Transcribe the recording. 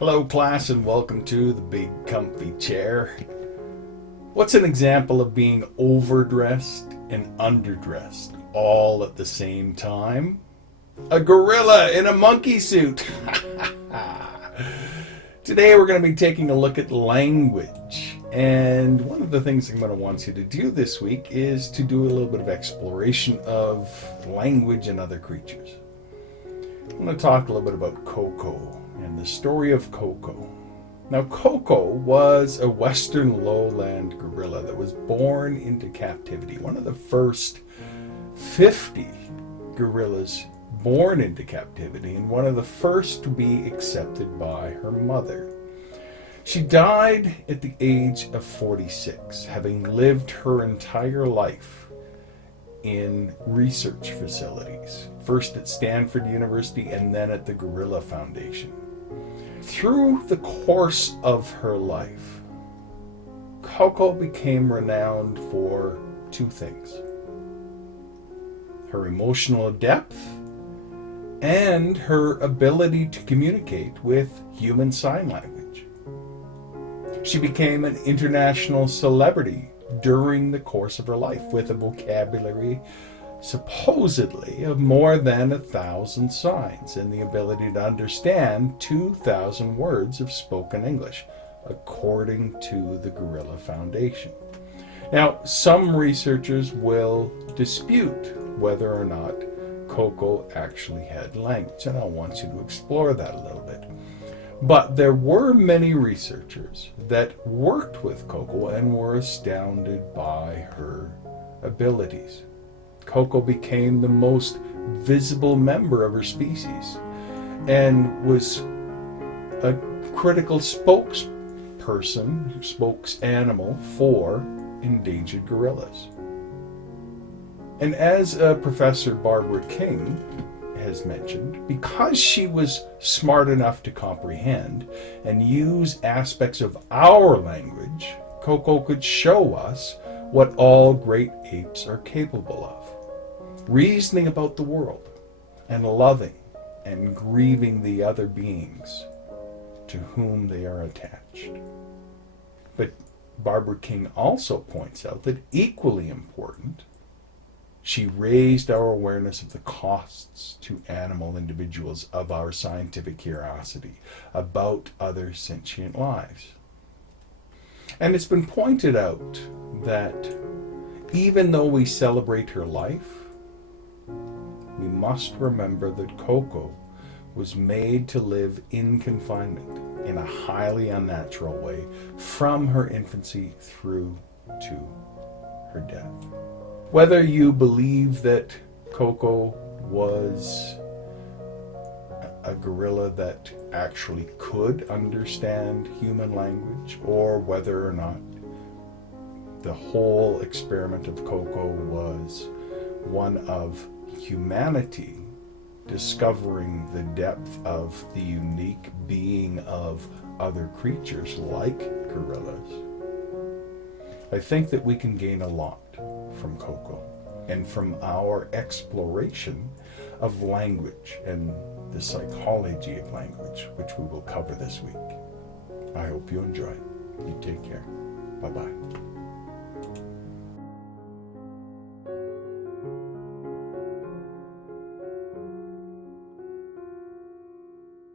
Hello class and welcome to the big comfy chair. What's an example of being overdressed and underdressed all at the same time? A gorilla in a monkey suit. Today we're going to be taking a look at language, and one of the things I'm going to want you to do this week is to do a little bit of exploration of language and other creatures. I'm going to talk a little bit about Coco and the story of Coco. Now, Coco was a western lowland gorilla that was born into captivity. One of the first 50 gorillas born into captivity, and one of the first to be accepted by her mother. She died at the age of 46, having lived her entire life in research facilities, first at Stanford University and then at the Gorilla Foundation. Through the course of her life, Coco became renowned for two things: her emotional depth and her ability to communicate with human sign language. She became an international celebrity during the course of her life, with a vocabulary supposedly of more than 1,000 signs and the ability to understand 2,000 words of spoken English, according to the Gorilla Foundation. Now, some researchers will dispute whether or not Coco actually had language, and I want you to explore that a little bit. But there were many researchers that worked with Coco and were astounded by her abilities. Coco became the most visible member of her species and was a critical spokes animal for endangered gorillas. And as Professor Barbara King has mentioned, because she was smart enough to comprehend and use aspects of our language, Coco could show us what all great apes are capable of: reasoning about the world and loving and grieving the other beings to whom they are attached. But Barbara King also points out that equally important, she raised our awareness of the costs to animal individuals of our scientific curiosity about other sentient lives. And it's been pointed out that even though we celebrate her life, we must remember that Coco was made to live in confinement in a highly unnatural way from her infancy through to her death. Whether you believe that Coco was a gorilla that actually could understand human language, or whether or not the whole experiment of Coco was one of humanity discovering the depth of the unique being of other creatures like gorillas, I think that we can gain a lot from Coco and from our exploration of language and the psychology of language, which we will cover this week. I hope you enjoy. You take care. Bye-bye.